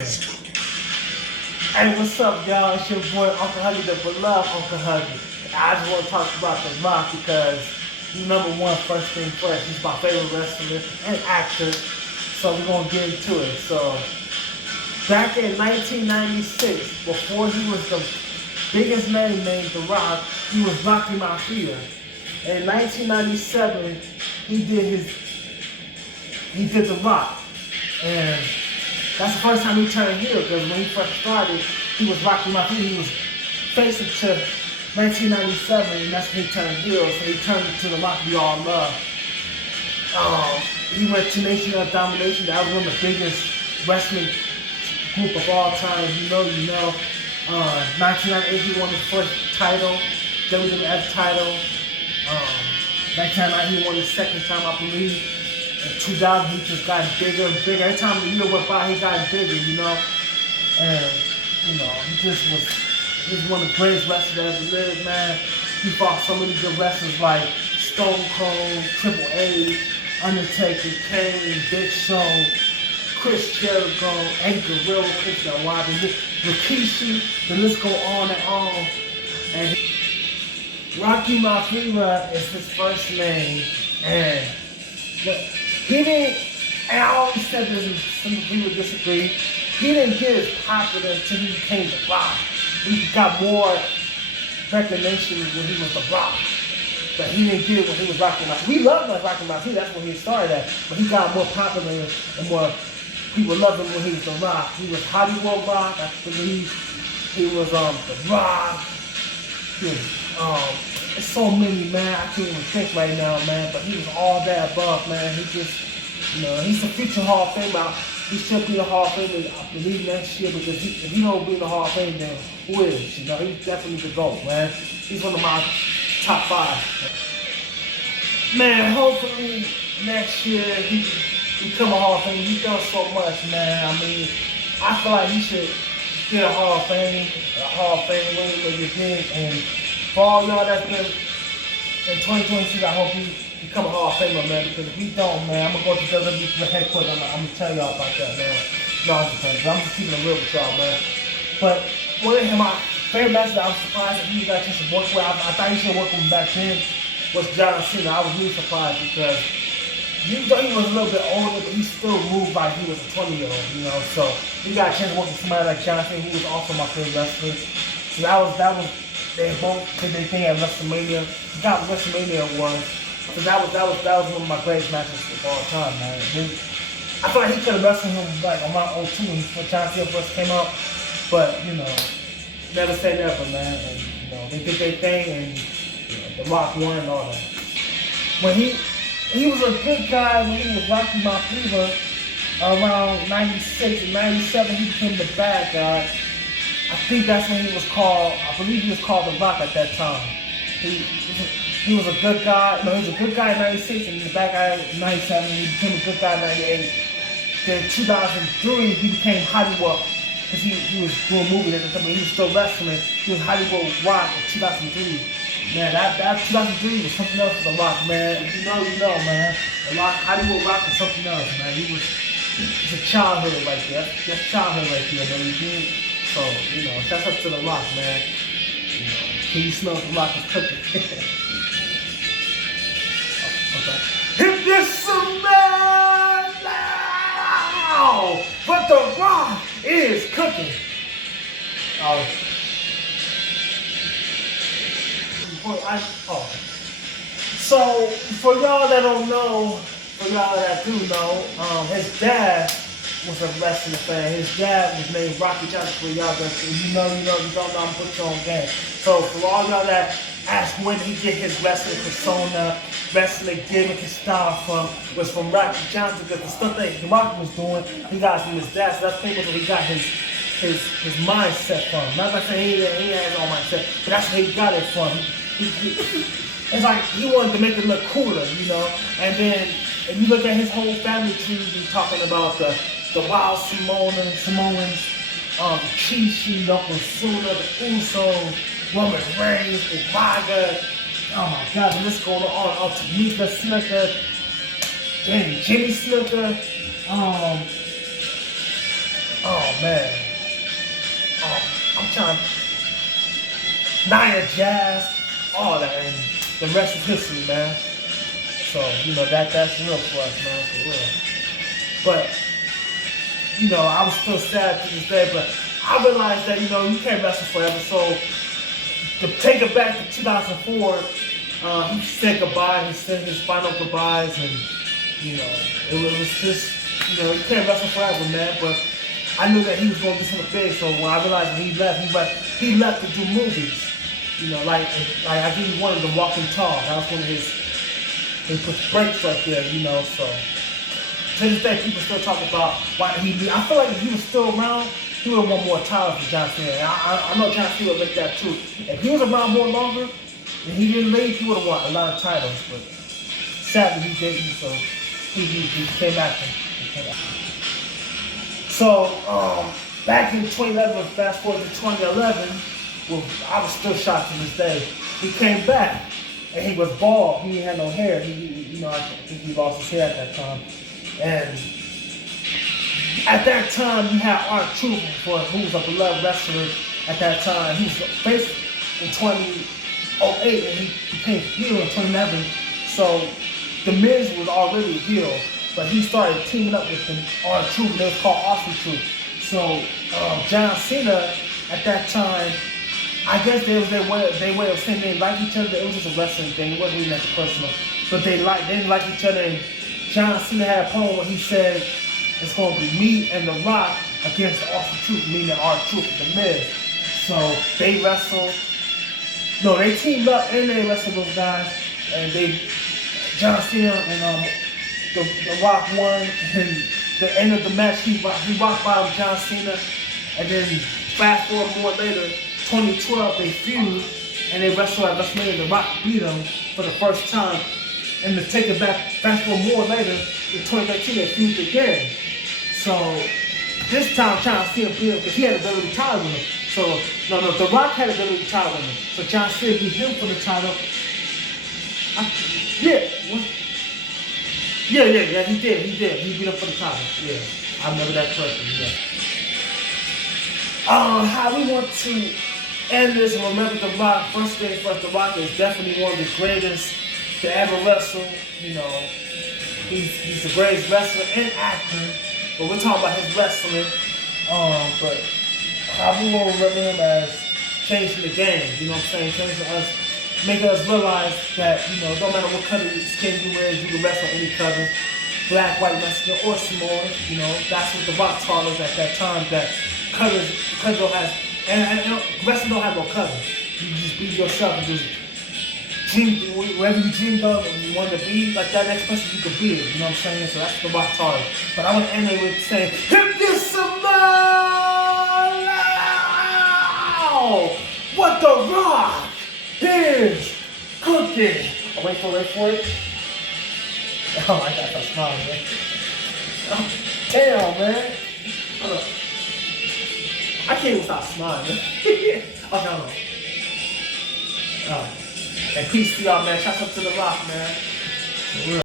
Hey, what's up, y'all? It's your boy Uncle Huggy, the beloved Uncle Huggy. I just want to talk about The Rock because he's number one, first thing first. He's my favorite wrestler and actor, so we're going to get into it. So, back in 1996, before he was the biggest name named The Rock, he was Rocky Mafia. In 1997, he did The Rock. And that's the first time he turned heel, because when he first started, he was Rocky Mafia. He was facing to 1997, and that's when he turned heel. So he turned to The Rock we all love. He went to Nation of Domination. That was one of the biggest wrestling group of all time. You know. 1998, he won his first title, WWF title. 1999, he won his second time, I believe. In 2000, he just got bigger and bigger. Every time the year went by, he got bigger, And, he was one of the greatest wrestlers that ever lived, man. He fought so many good wrestlers like Stone Cold, Triple H, Undertaker, Kane, Big Show, Chris Jericho, Eddie Guerrero, Chris Benoit, Rikishi, the list go on and on. And Rocky Mafia is his first name, and he didn't, and I always said this, and some people disagree, he didn't get as popular until he became The Rock. He got more recognition when he was The Rock, but he didn't get it when he was Rocky Mafia. We loved Rocky Mafia, that's when he started at, but he got more popular and more people loved him when he was The Rock. He was Hollywood Rock, I believe. He was The Rock. He was, it's so many, man. I can't even think right now, man. But he was all that above, man. He just, he's a future Hall of Famer. He should be a Hall of Famer, I believe, next year. Because if he don't be in the Hall of Fame, then who is? He's definitely the GOAT, man. He's one of my top 5. Man, hopefully next year he become a Hall of Fame. He's done so much, man. I mean, I feel like he should get a Hall of Fame winner like you did. And for all y'all that's been in 2026, I hope he become a Hall of Famer, man. Because if he don't, man, I'm gonna go to WWE headquarters. I'm gonna tell y'all about that, man. No, I'm just keeping it real with y'all, man. But one of my favorite matches, I was surprised that he got a chance to work with. I thought he should work with him back then. Was John Cena. I was really surprised because he was a little bit older, but he still moved like he was a 20-year-old, So he got a chance to work with somebody like John Cena, who was also my favorite wrestler. So that was. They both did their thing at WrestleMania. He got WrestleMania was. So that was one of my greatest matches of all time, man. I feel like he could have wrestled him like around 02 when John Cena first came out. But, never say never, man. And, they did their thing and The Rock won and all that. When he was a good guy when he was Rocky Mafia around 96 and 97, he became the bad guy. I think that's when he was called, I believe he was called The Rock at that time. He was a good guy, he was a good guy in 96 and the bad guy in 97, he became a good guy in 98. Then 2003, he became Hollywood, because he was doing movies at the time, but he was still wrestling. He was Hollywood Rock in 2003. Man, that 2003 was something else for The Rock, man. If you know, man. The Rock, Hollywood Rock was something else, man. It's a childhood right there. That's childhood right there, man. So, shout out to The Rock, man. Can you smell The Rock is cooking? Okay. Hit this man now! But The Rock is cooking. So, for y'all that don't know, for y'all that do know, his dad was a wrestling fan. His dad was named Rocky Johnson. For y'all that you don't know, I'm gonna put you on game. So for all y'all that ask where did he get his wrestling persona, wrestling gimmick and style was from Rocky Johnson, because the stuff that Rocky was doing, he got it from his dad. So that's pretty much where he got his mindset from. Not like saying he had his own mindset, but that's where he got it from. It's like he wanted to make it look cooler, And then if you look at his whole family tree, he's talking about the Wild Samoans, Rikishi, Yokozuna, the Usos, Roman Reigns, Umaga. Oh my God, the list going on. Tamika Snuka, and Jimmy Snuka. Oh man. I'm trying. Nia Jazz, all that, and the rest is history, man. So, that's real for us, man, for real. But, I was still sad to this day, but I realized that, you can't wrestle forever. So, to take it back to 2004, he said goodbye, he said his final goodbyes, and, it was just, you can't wrestle forever, man. But I knew that he was going to do something big, so when I realized when he left to do movies. Like I give you one of The Walking Tall. That was one of his breaks right there, so to this day people still talk about why I feel like if he was still around, he would have won more titles than John Cena. I know John Cena would make that too. If he was around more longer and he didn't leave, he would have won a lot of titles, but sadly he didn't, so he came after him. So back in 2011, fast forward to 2011, well, I was still shocked to this day. He came back and he was bald. He didn't have no hair. I think he lost his hair at that time. And at that time, you had R-Truth, who was a beloved wrestler at that time. He was faced in 2008 and he became heel in 2011. So The Miz was already a heel, but he started teaming up with R-Truth, and it was called Awesome Truth. So John Cena at that time, I guess they was their way of saying they liked each other. It was just a wrestling thing. It wasn't really that personal. But they didn't like each other. And John Cena had a poem where he said it's going to be me and The Rock against the Awesome Truth, meaning R-Truth, The Miz. So they wrestled. No, they teamed up and they wrestled those guys. And John Cena and the Rock won. And the end of the match, he rock bottomed John Cena. And then fast forward more later, 2012, they feud, and they wrestle at WrestleMania. The Rock beat him for the first time. And to take it back, fast forward more later, in 2013, they feud again. So this time, John Cena beat him because he had a WWE title with him. So, no, The Rock had a WWE title with him. So John Cena beat him for the title. Yeah, he did. He beat him for the title. Yeah, I remember that correctly, yeah. How we want to end this and remember The Rock. First thing first, The Rock is definitely one of the greatest to ever wrestle. He's the greatest wrestler and actor. But we're talking about his wrestling. But how we want to remember him as changing the game. Changing us, making us realize that no matter what color skin you wear, you can wrestle any color. Black, white, Mexican, or Samoan. That's what The Rock taught us at that time. That color don't have, and wrestling don't have no color. You just be yourself and just dream wherever you dreamed of and you wanted to be like that next person, you could be it. You know what I'm saying? So that's The Rock taught us. But I want to end it with saying, hit this smile! What The Rock is cooking. Oh, wait for it. Oh, I got that smile, man. Oh, damn, man. Hold up. I can't even stop smiling. Okay, hold on. And peace to y'all, man. Shout out to The Rock, man. For real.